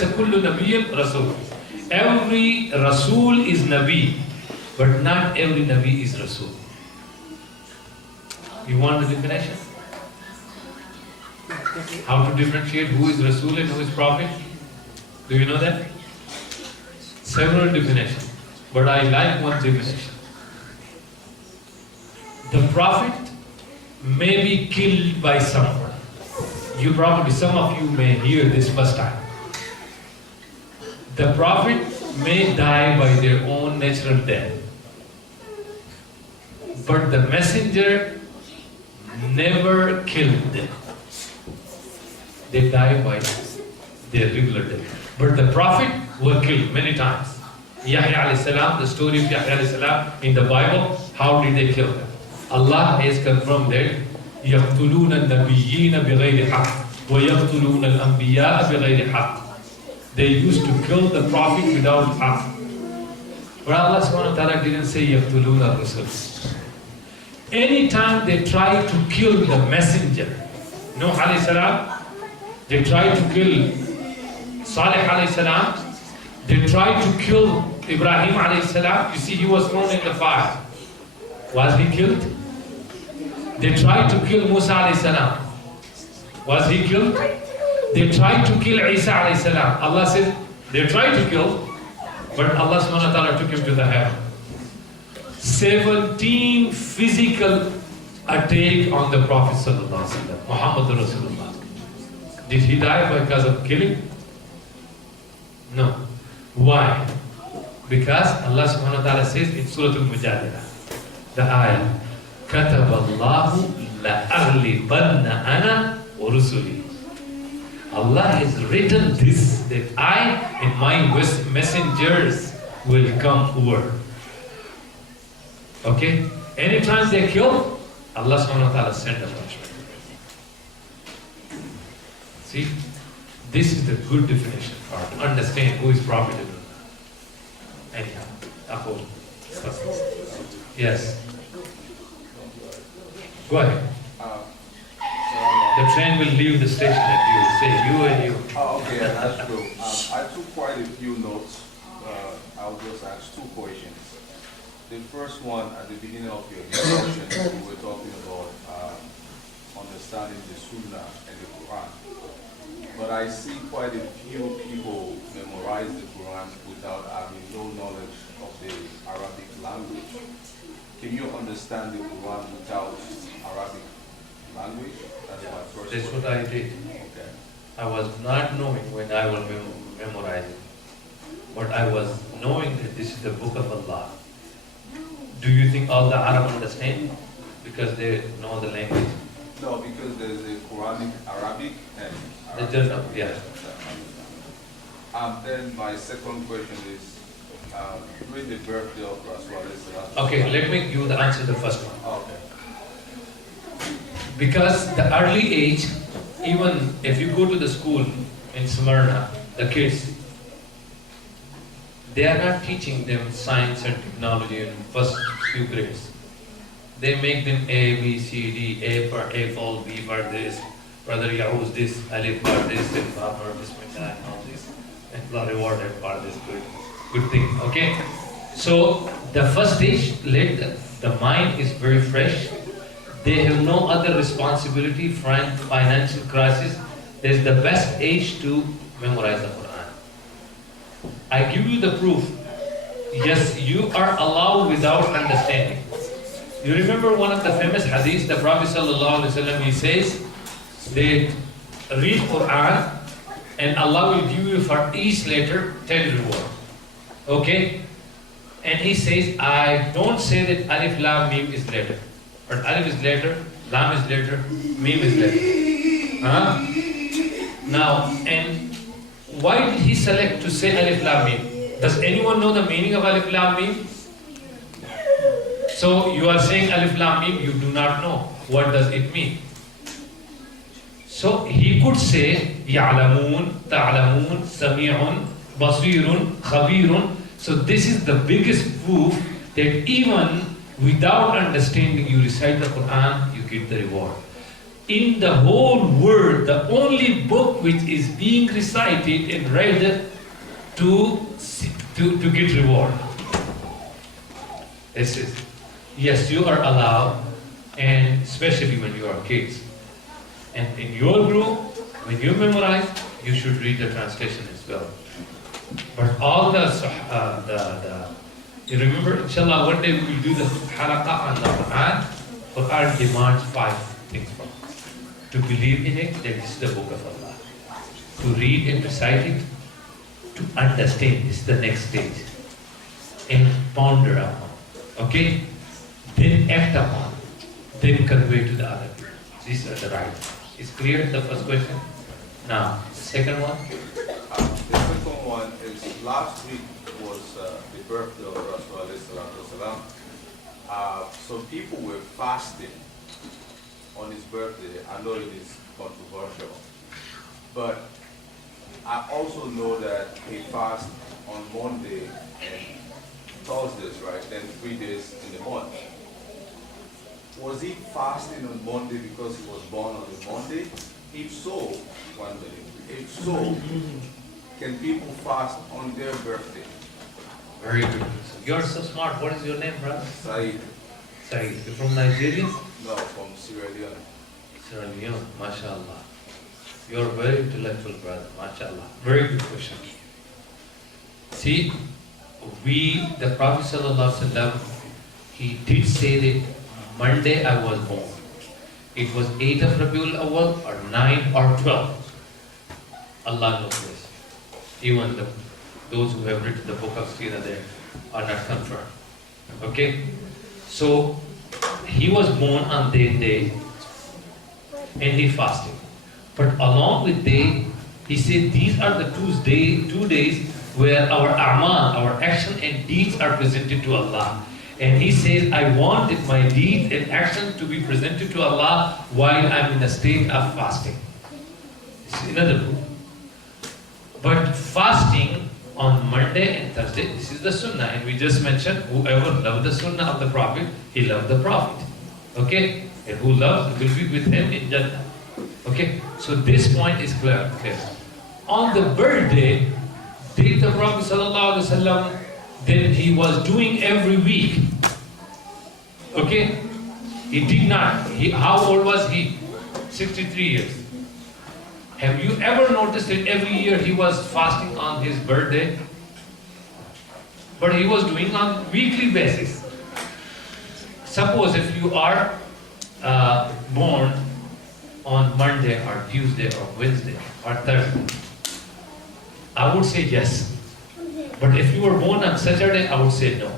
kullu nabiyyin rasul. Every Rasul is Nabi, but not every Nabi is Rasul. You want the definition? How to differentiate who is Rasul and who is Prophet? Do you know that? Several definitions, but I like one definition. The Prophet may be killed by someone. Some of you may hear this first time. The Prophet may die by their own natural death, but the Messenger never killed them. They die by their regular death. But the Prophet were killed many times. Yahya alayhi salam, the story of Yahya alayhi salam in the Bible, how did they kill them? Allah has confirmed that يَقْتُلُونَ النَّبِيِّينَ بِغَيْرِ حَقٍّ وَيَقْتُلُونَ الْأَنْبِيَاءَ بِغَيْرِ حَقٍّ. They used to kill the Prophet without haqq. But Allah subhanahu wa ta'ala didn't say يَقْتُلُونَ الرُّسُلِ. Anytime they try to kill the messenger, Nuh alayhi salam, they tried to kill Salih alayhi salam, they tried to kill Ibrahim alayhi salam. You see, he was thrown in the fire. Was he killed? They tried to kill Musa alayhi salam. Was he killed? They tried to kill Isa alayhi salam. Allah said, they tried to kill, but Allah subhanahu wa ta'ala took him to the heaven. 17 physical attack on the Prophet sallallahu alaihi wasallam, Muhammad Rasulullah. Did he die because of killing? No. Why? Because Allah subhanahu wa ta'ala says in Surah Al-Mujadila, the ayah, كَتَبَ اللَّهُ لَأَغْلِبَنَّ أَنَا وَرُسُلِي. Allah has written this, that I and my messengers will come over. Okay? Anytime they kill, Allah subhanahu wa ta'ala send a punishment. See? This is the good definition for to understand who is Prophet. Anyhow, Apo. Yes. Go ahead. The train will leave the station at you. Say you and you. Oh, okay, that's true. I took quite a few notes. I'll just ask two questions. The first one, at the beginning of your introduction, we were talking about understanding the Sunnah and the Quran. But I see quite a few people memorize the Quran without having no knowledge of the Arabic language. Can you understand the Quran without Arabic language? That's my first That's question. what I did. Okay. I was not knowing when I was memorizing, but I was knowing that this is the book of Allah. Do you think all the Arab understand? Because they know the language? No, because there's a Quranic Arabic and They don't know, yeah. And then my second question is, during the birthday of Rasulullah. Okay, let me give you the answer to the first one. Okay. Because the early age, even if you go to the school in Smyrna, the kids, they are not teaching them science and technology in first few grades. They make them A, B, C, D, A for apple, B for this, brother Yahoo's this, Alif for this, and Ba for Bismillah, and all this, and Allah rewarded for this good thing, okay? So the first stage, the mind is very fresh. They have no other responsibility, financial crisis. There's the best age to memorize the Quran. I give you the proof. Yes, you are allowed without understanding. You remember one of the famous hadiths, the Prophet ﷺ, he says, they read Quran and Allah will give you for each letter 10 reward. Okay? And he says, I don't say that Alif Lam Mim is letter. But Alif is letter, Lam is letter, Mim is letter. Now, and why did he select to say Alif Lam Mim? Does anyone know the meaning of Alif Lam Mim? So you are saying Alif Lam Mim, you do not know. What does it mean? So he could say Ya'lamun, Ta'lamun, Sami'un, Basirun, Khabirun. So this is the biggest proof that even without understanding, you recite the Quran, you get the reward. in the whole world, the only book which is being recited and read to get reward. This is, yes, you are allowed, and especially when you are kids. And in your group, when you memorize, you should read the translation as well. But all you remember, inshallah, one day we will do the halaqah on the Quran. Quran demands 5 things from us. To believe in it, that this is the book of Allah. To read and recite it, to understand, this is the next stage. And ponder upon. Okay? Then act upon. Then convey to the other people. These are the right. Is clear the first question? Now, second one. The second one is last week was the birthday of Rasulullah. So people were fasting on his birthday. I know it is controversial, but I also know that he fasted on Monday and Thursdays, right? Then 3 days in the month. Was he fasting on Monday because he was born on a Monday? If so, one minute. If so, can people fast on their birthday? Very good. You're so smart. What is your name, brother? Saeed. Saeed. You're from Nigeria? No, from Sierra Leone. Sierra Leone, mashallah. You're a very intellectual brother, mashallah. Very good question. See, the Prophet ﷺ, he did say that Monday I was born. It was 8th of Rabiul Awwal or 9 or 12. Allah knows this. Even those who have written the book of Sirah there are not confirmed. Okay? So, he was born on that day and he fasted. But along with that, he said these are the 2 days where our a'mal, our action and deeds are presented to Allah. And he says, I want my deeds and action to be presented to Allah while I'm in a state of fasting. This is another proof. But fasting on Monday and Thursday, this is the sunnah. And we just mentioned, whoever loved the sunnah of the Prophet, he loved the Prophet. Okay? And who loves will be with him in Jannah. Okay? So this point is clear. Okay. On the birthday, did the Prophet ﷺ, then he was doing every week. Okay? He did not. How old was he? 63 years. Have you ever noticed that every year he was fasting on his birthday? But he was doing on weekly basis. Suppose if you are born on Monday or Tuesday or Wednesday or Thursday, I would say yes. But if you were born on Saturday, I would say no.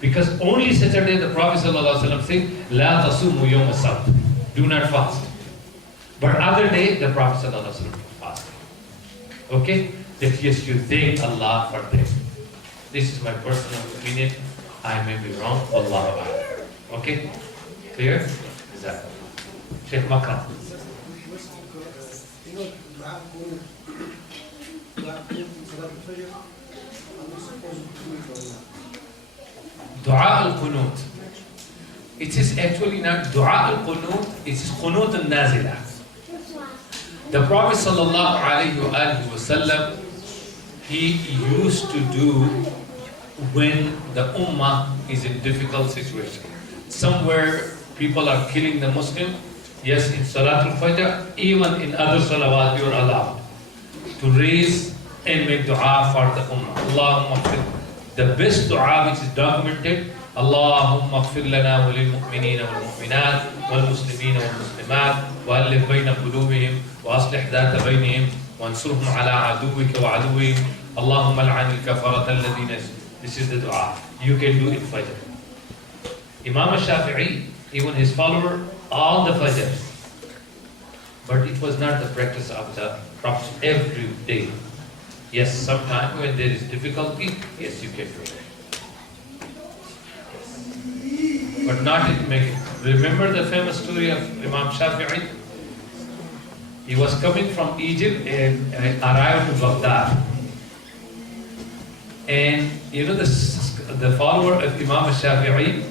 Because only Saturday the Prophet ﷺ said, La tasumu yawm as-sabt. Do not fast. But other day the Prophet ﷺ fasted. Okay? That yes, you thank Allah for this. This is my personal opinion. I may be wrong. Wallahu a'lam. Okay? Clear? Exactly. Sheikh Makram. Dua al-Qunut. It is actually not Dua al-Qunut, it is Qunut al-Nazila. The Prophet sallallahu alayhi wa sallam, he used to do when the Ummah is in difficult situation. Somewhere people are killing the Muslim. Yes, in Salatul Fajr, even in other salawat, you are allowed to raise and make dua for the Ummah. Allahumma fir. The best dua which is documented, Allahumma fir lana wa lil mu'minina wal mu'minat wal muslimina wal muslimat wa alif bayna qulubihim wa aslih dhata baynihim wa ansurhum ala aduwwika wa aduwwihim Allahumma al'an al-kafarata alladhina. This is the dua. You can do it Fajr. Imam al-Shafi'i, even his follower, all the Fajr. But it was not the practice of the Prophet every day. Yes, sometimes when there is difficulty, yes, you can do it. Yes. But not in making. Remember the famous story of Imam Shafi'i? He was coming from Egypt and arrived to Baghdad. And you know the follower of Imam Shafi'i,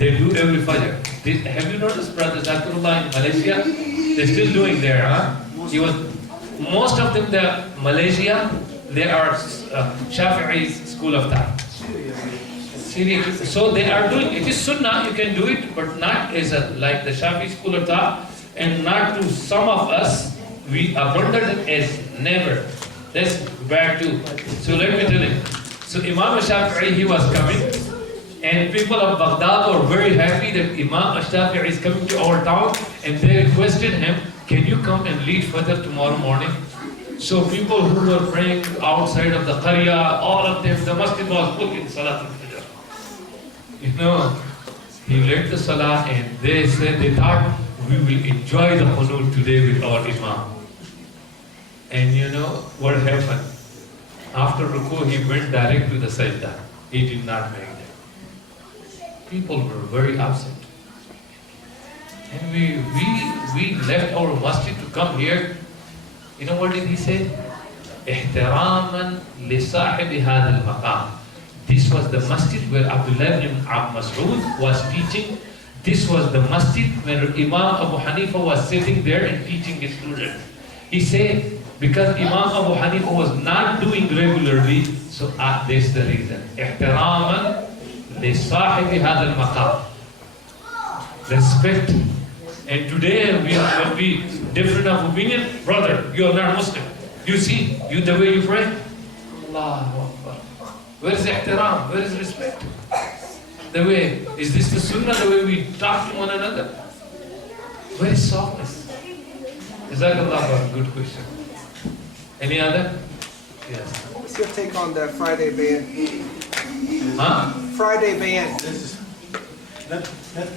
They do every Fajr. Have you noticed, Brother Zakarullah, in Malaysia? They're still doing there, huh? Most of them, Malaysia, they are Shafi'i's school of thought. So they are doing, it is Sunnah, you can do it, but not as like the Shafi school of thought, and not to some of us, we abandoned it as never. Let's back to, so let me tell you. So Imam Shafi'i, he was coming, and people of Baghdad were very happy that Imam Shafi'i is coming to our town, and they requested him, can you come and lead Fajr tomorrow morning? So people who were praying outside of the Qarya, all of them, the masjid was full in Salat al-Fajr. You know, he led the Salah and they said, they thought, we will enjoy the Qunut today with our Imam. And you know what happened? After Ruku, he went direct to the Sajda. He did not make that. People were very upset. And we left our masjid to come here. You know what did he say? احتراما لصاحب هذا المقام. This was the masjid where Abdullah ibn Mas'ud was teaching. This was the masjid where Imam Abu Hanifa was sitting there and teaching his students. He said, because Imam Abu Hanifa was not doing regularly, so that's the reason. احتراما لصاحب هذا المقام. Respect. And today we will be different of opinion. Brother, you are not Muslim. You see, the way you pray. Allahu Akbar. Where is ihtiram? Where is respect? The way, is this the sunnah, the way we talk to one another? Where is softness? Jazakallah, good question. Any other? Yes. What's your take on the Friday ban? Huh? Friday ban. This is not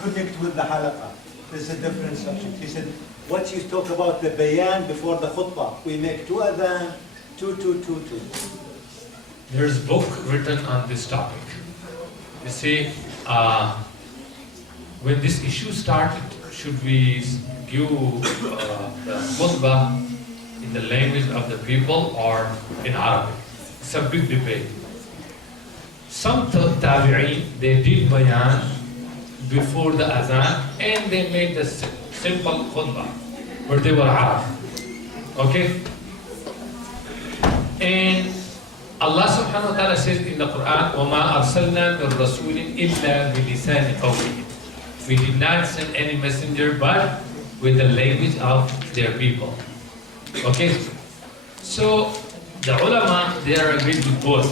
connect with the halaqa. This is a different subject. He said, what you talk about the bayan before the khutbah, we make two adhan, two. There's a book written on this topic. You see, when this issue started, should we give the khutbah in the language of the people or in Arabic? It's a big debate. Some tabi'een, they did bayan before the azan and they made the simple khutbah, but they were Arab. Okay? And Allah subhanahu wa ta'ala says in the Quran, وَمَا أَرْسَلْنَا مِن رَسُولٍ إِلَّا بِلِسَانِ قَوْمِهِ. We did not send any messenger but with the language of their people. Okay? So the ulama, they are agreed with both.